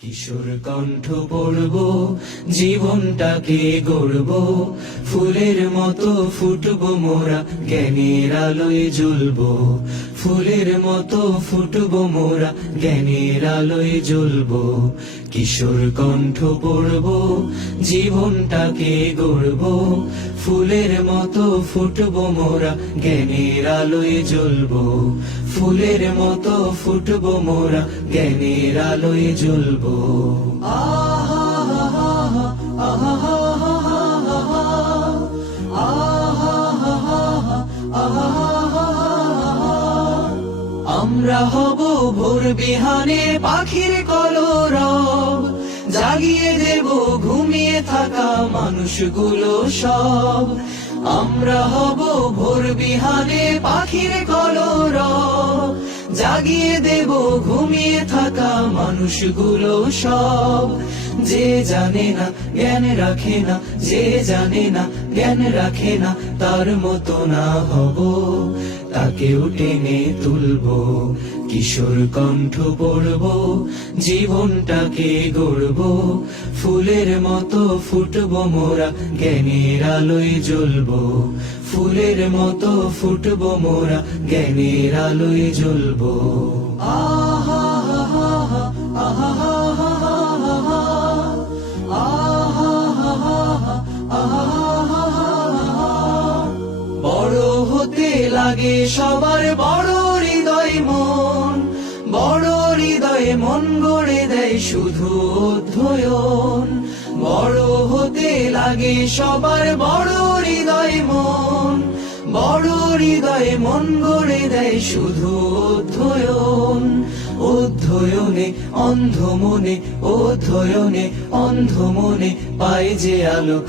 কিশোর কণ্ঠ পড়ব, জীবনটাকে গড়ব, ফুলের মতো ফুটব মোরা, জ্ঞানের আলোয় জ্বলব। ফুলের মতো ফুটব মোরা, জ্ঞানের আলোয় জ্বলব। কিশোর কণ্ঠ পড়ব, জীবনটাকে গড়ব, ফুলের মতো ফুটব মোরা, জ্ঞানের আলোয় জ্বলব। ফুলের মতো ফুটব মোরা, জ্ঞানের আলোয় জ্বলব। আমরা হব ভোর বিহানে পাখির কলরব, জাগিয়ে দেব ঘুমিয়ে থাকা মানুষগুলো সব। আমরা হব ভোর বিহানে পাখির কলরব, জাগিয়ে দেব ঘুমিয়ে থাকা মানুষগুলো সব। যে জানে না জ্ঞান রাখে না, যে জানে না জ্ঞান রাখে না, তার মতো না হব, তাকেও টেনে তুলব। কিশোর কণ্ঠ পড়ব, জীবনটাকে গড়ব, ফুলের মতো ফুটব মোরা, জ্ঞানের আলোয় জ্বলব। ফুলের মতো ফুটব মোরা, জ্ঞানের আলোয় জ্বলব। বড় হতে লাগে সবার বড় হৃদয় মন, বড় হৃদয়ে মন গড়ে দেয় শুধু অধ্যয়ন। বড় হতে লাগে সবার বড় হৃদয় মন, বড় হৃদয়ে মন গড়ে দেয় শুধু অধ্যয়ন। অধ্যয়নে অন্ধ মনে, অধ্যয়নে অন্ধ মনে পায় যে আলোক।